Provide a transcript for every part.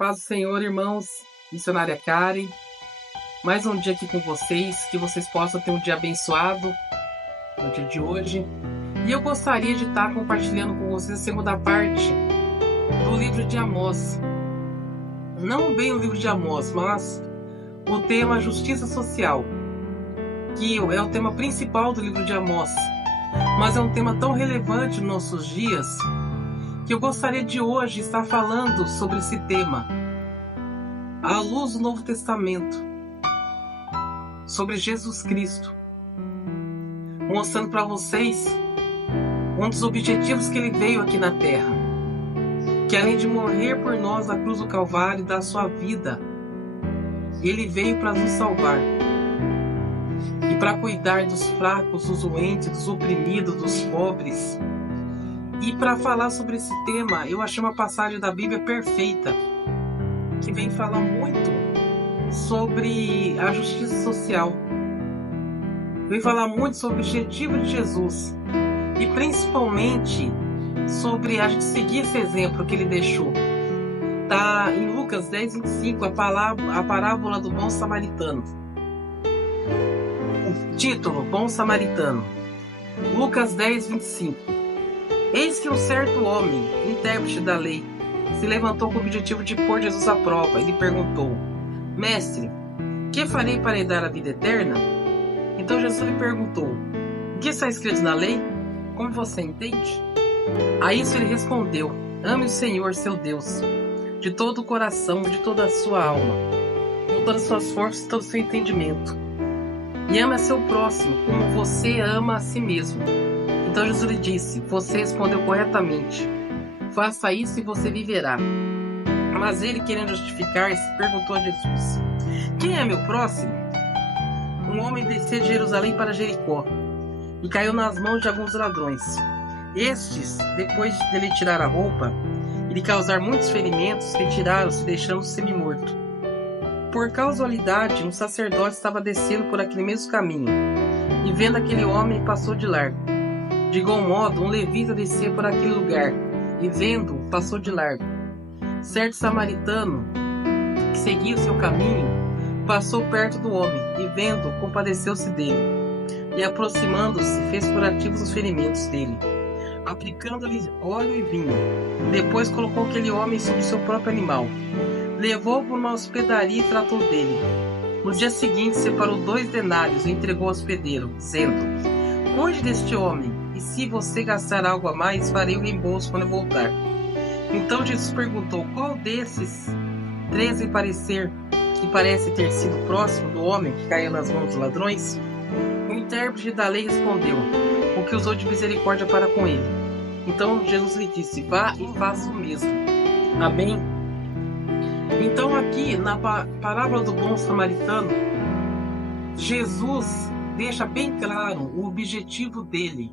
Paz do Senhor, irmãos, missionária Karen. Mais um dia aqui com vocês, que vocês possam ter um dia abençoado no dia de hoje. E eu gostaria de estar compartilhando com vocês a segunda parte do livro de Amós. Não bem o livro de Amós, mas o tema Justiça Social, que é o tema principal do livro de Amós. Mas é um tema tão relevante nos nossos dias que eu gostaria de hoje estar falando sobre esse tema à luz do Novo Testamento, sobre Jesus Cristo, mostrando para vocês um dos objetivos que ele veio aqui na Terra, que além de morrer por nós na cruz do Calvário e dar sua vida, ele veio para nos salvar e para cuidar dos fracos, dos doentes, dos oprimidos, dos pobres. E para falar sobre esse tema, eu achei uma passagem da Bíblia perfeita, que vem falar muito sobre a justiça social. Vem falar muito sobre o objetivo de Jesus. E principalmente sobre a gente seguir esse exemplo que ele deixou. Está em Lucas 10:25, a parábola do bom samaritano. O título, Bom Samaritano. Lucas 10:25. Eis que um certo homem, intérprete da lei, se levantou com o objetivo de pôr Jesus à prova. Ele perguntou: Mestre, que farei para herdar a vida eterna? Então Jesus lhe perguntou: O que está escrito na lei? Como você entende? A isso ele respondeu: Ame o Senhor, seu Deus, de todo o coração, de toda a sua alma, com todas as suas forças e todo o seu entendimento. E ame a seu próximo, como você ama a si mesmo. Então Jesus lhe disse: Você respondeu corretamente. Faça isso e você viverá. Mas ele, querendo justificar-se, perguntou a Jesus: Quem é meu próximo? Um homem descia de Jerusalém para Jericó e caiu nas mãos de alguns ladrões. Estes, depois de lhe tirar a roupa e lhe causar muitos ferimentos, retiraram-se, deixando-o semi-morto. Por casualidade, um sacerdote estava descendo por aquele mesmo caminho e, vendo aquele homem, passou de largo. De igual modo, um levita descia por aquele lugar e, vendo-o, passou de largo. Certo samaritano, que seguia o seu caminho, passou perto do homem e, vendo-o, compadeceu-se dele. E, aproximando-se, fez curativos dos ferimentos dele, aplicando-lhe óleo e vinho. Depois colocou aquele homem sobre o seu próprio animal, levou-o para uma hospedaria e tratou dele. No dia seguinte, separou 2 denários e entregou ao hospedeiro, dizendo: Cuide deste homem, e se você gastar algo a mais, farei o reembolso quando eu voltar. Então Jesus perguntou: Qual desses 3 que parece ter sido próximo do homem que caiu nas mãos dos ladrões? O intérprete da lei respondeu: O que usou de misericórdia para com ele. Então Jesus lhe disse: Vá e faça o mesmo. Amém? Então aqui na parábola do bom samaritano, Jesus deixa bem claro o objetivo dele.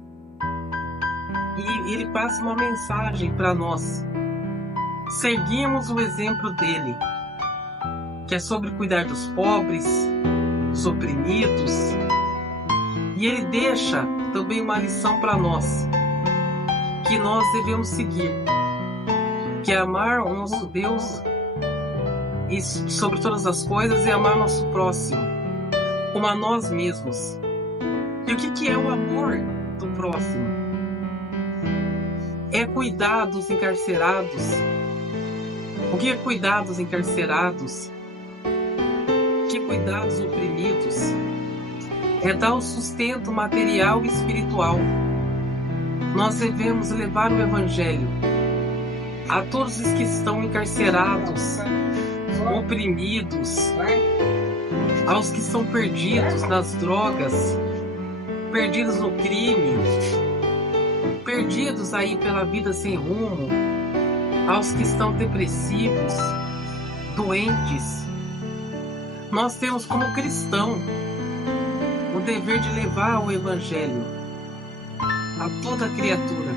E ele passa uma mensagem para nós. Seguimos o exemplo dele, que é sobre cuidar dos pobres, dos oprimidos. E ele deixa também uma lição para nós, que nós devemos seguir, que é amar o nosso Deus e sobre todas as coisas, e amar nosso próximo como a nós mesmos. E o que é o amor do próximo? É cuidar dos encarcerados. O que é cuidar dos encarcerados? O que é cuidar dos oprimidos? É dar o sustento material e espiritual. Nós devemos levar o Evangelho a todos os que estão encarcerados, oprimidos, aos que estão perdidos nas drogas, perdidos no crime, perdidos aí pela vida sem rumo, aos que estão depressivos, doentes. Nós temos como cristão o dever de levar o Evangelho a toda criatura.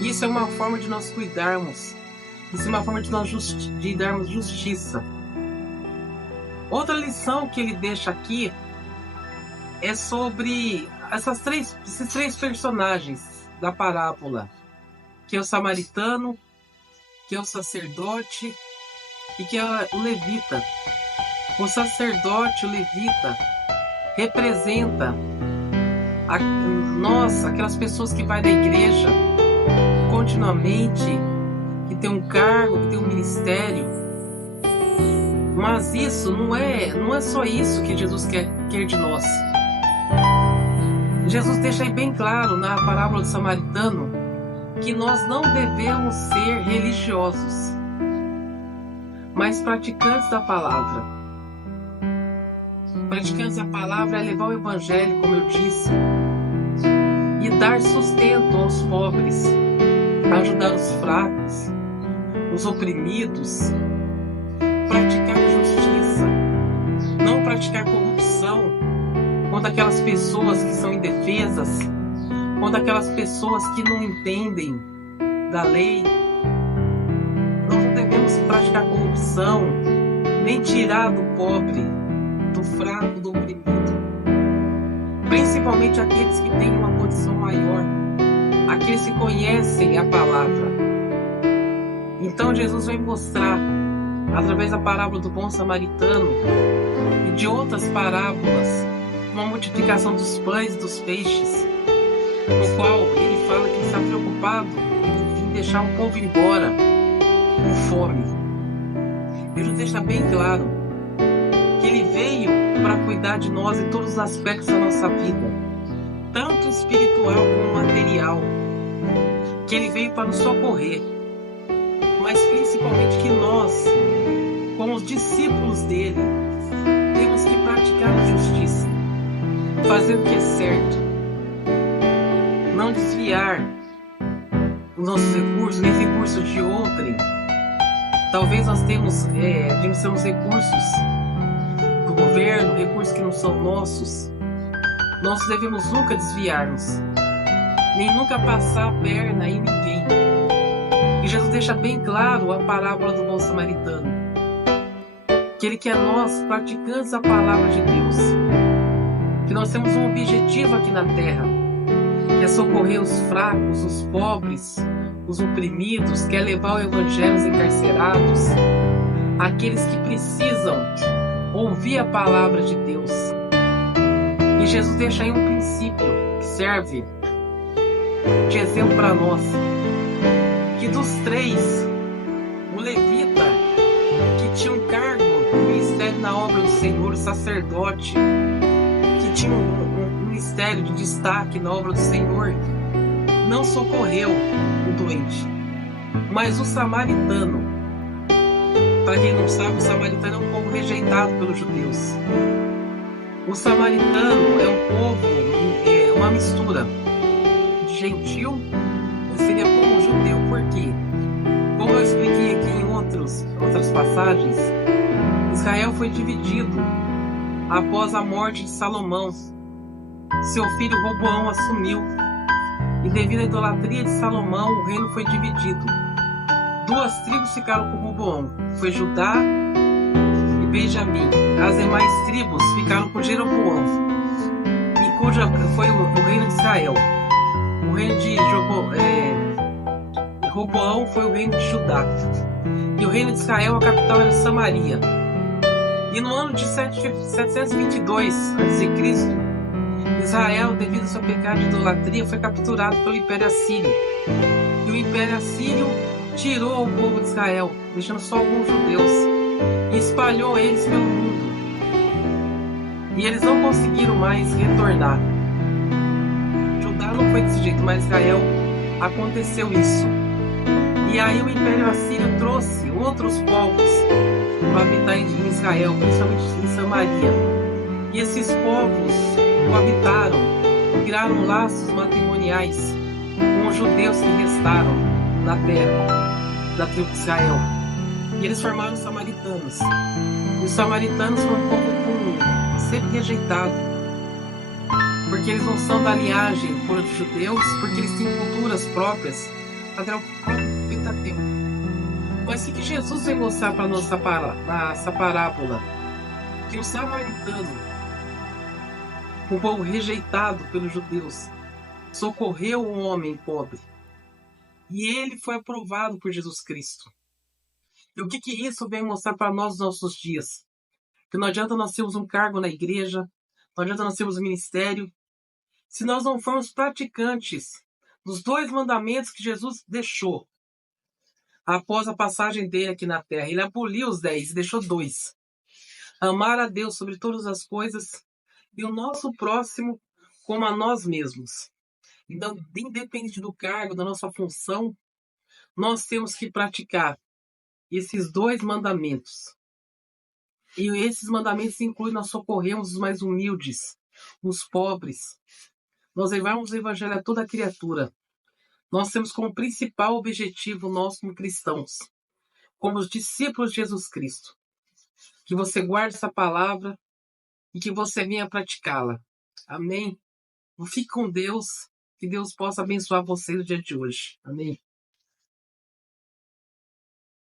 Isso é uma forma de nós cuidarmos, isso é uma forma de nós de darmos justiça. Outra lição que ele deixa aqui é sobre esses 3 personagens da parábola, que é o samaritano, que é o sacerdote e que é o levita. O sacerdote, o levita, representa aquelas pessoas que vai na igreja continuamente, que tem um cargo, que tem um ministério. Mas isso não é só isso que Jesus quer de nós. Jesus deixa aí bem claro na parábola do samaritano que nós não devemos ser religiosos, mas praticantes da palavra. Praticantes da palavra é levar o evangelho, como eu disse, e dar sustento aos pobres, ajudar os fracos, os oprimidos, praticar justiça, não praticar corrupção contra aquelas pessoas que são indefesas, contra aquelas pessoas que não entendem da lei. Nós não devemos praticar corrupção, nem tirar do pobre, do fraco, do oprimido, principalmente aqueles que têm uma condição maior, aqueles que conhecem a palavra. Então Jesus vai mostrar, através da parábola do bom samaritano e de outras parábolas, uma multiplicação dos pães e dos peixes, no qual ele fala que ele está preocupado em deixar o povo embora com fome. Ele nos deixa bem claro que ele veio para cuidar de nós em todos os aspectos da nossa vida, tanto espiritual como material, que ele veio para nos socorrer, mas principalmente que nós, como os discípulos dele, temos que praticar a justiça, fazer o que é certo, não desviar os nossos recursos, nem recursos de outrem. Talvez nós temos recursos do governo, recursos que não são nossos. Nós devemos nunca desviar-nos, nem nunca passar a perna em ninguém. E Jesus deixa bem claro a parábola do bom samaritano, que ele quer nós, praticantes da palavra de Deus, que nós temos um objetivo aqui na terra, que é socorrer os fracos, os pobres, os oprimidos, que é levar o evangelho aos encarcerados, aqueles que precisam ouvir a palavra de Deus. E Jesus deixa aí um princípio que serve de exemplo para nós, que dos três, o levita, que tinha um cargo no ministério na obra do Senhor, o sacerdote, que tinha um ministério de destaque na obra do Senhor, não socorreu o doente. Mas o samaritano, para quem não sabe, o samaritano é um povo rejeitado pelos judeus. O samaritano é um povo, uma mistura de gentil, seria como judeu. Por quê? Como eu expliquei aqui em outras passagens, Israel foi dividido após a morte de Salomão. Seu filho Roboão assumiu, e devido à idolatria de Salomão, o reino foi dividido. Duas tribos ficaram com Roboão, foi Judá e Benjamim. As demais tribos ficaram com Jeroboão, e cuja foi o reino de Israel. O reino de Roboão foi o reino de Judá, e o reino de Israel, a capital era Samaria. E no ano de 722 a.C., Israel, devido ao seu pecado de idolatria, foi capturado pelo Império Assírio. E o Império Assírio tirou o povo de Israel, deixando só alguns judeus, e espalhou eles pelo mundo. E eles não conseguiram mais retornar. Judá não foi desse jeito, mas Israel aconteceu isso. E aí o Império Assírio trouxe outros povos para habitar em Israel, principalmente em Samaria. E esses povos coabitaram, criaram laços matrimoniais com os judeus que restaram na terra da tribo de Israel. E eles formaram os samaritanos. E os samaritanos foram um povo sempre rejeitado, porque eles não são da linhagem pura dos judeus, porque eles têm culturas próprias, até o próprio Pentateuco. Mas o que Jesus vai mostrar para nós nessa parábola? Que o samaritano, o povo rejeitado pelos judeus, socorreu um homem pobre. E ele foi aprovado por Jesus Cristo. E o que isso vem mostrar para nós nos nossos dias? Que não adianta nós termos um cargo na igreja, não adianta nós termos um ministério, se nós não formos praticantes dos 2 mandamentos que Jesus deixou após a passagem dele aqui na terra. Ele aboliu os 10 e deixou 2. Amar a Deus sobre todas as coisas e o nosso próximo como a nós mesmos. Então, independente do cargo, da nossa função, nós temos que praticar esses 2 mandamentos. E esses mandamentos incluem nós socorrermos os mais humildes, os pobres. Nós levarmos o evangelho a toda criatura. Nós temos como principal objetivo nós como cristãos, como os discípulos de Jesus Cristo, que você guarde essa palavra e que você venha praticá-la. Amém? Fique com Deus, que Deus possa abençoar você no dia de hoje. Amém?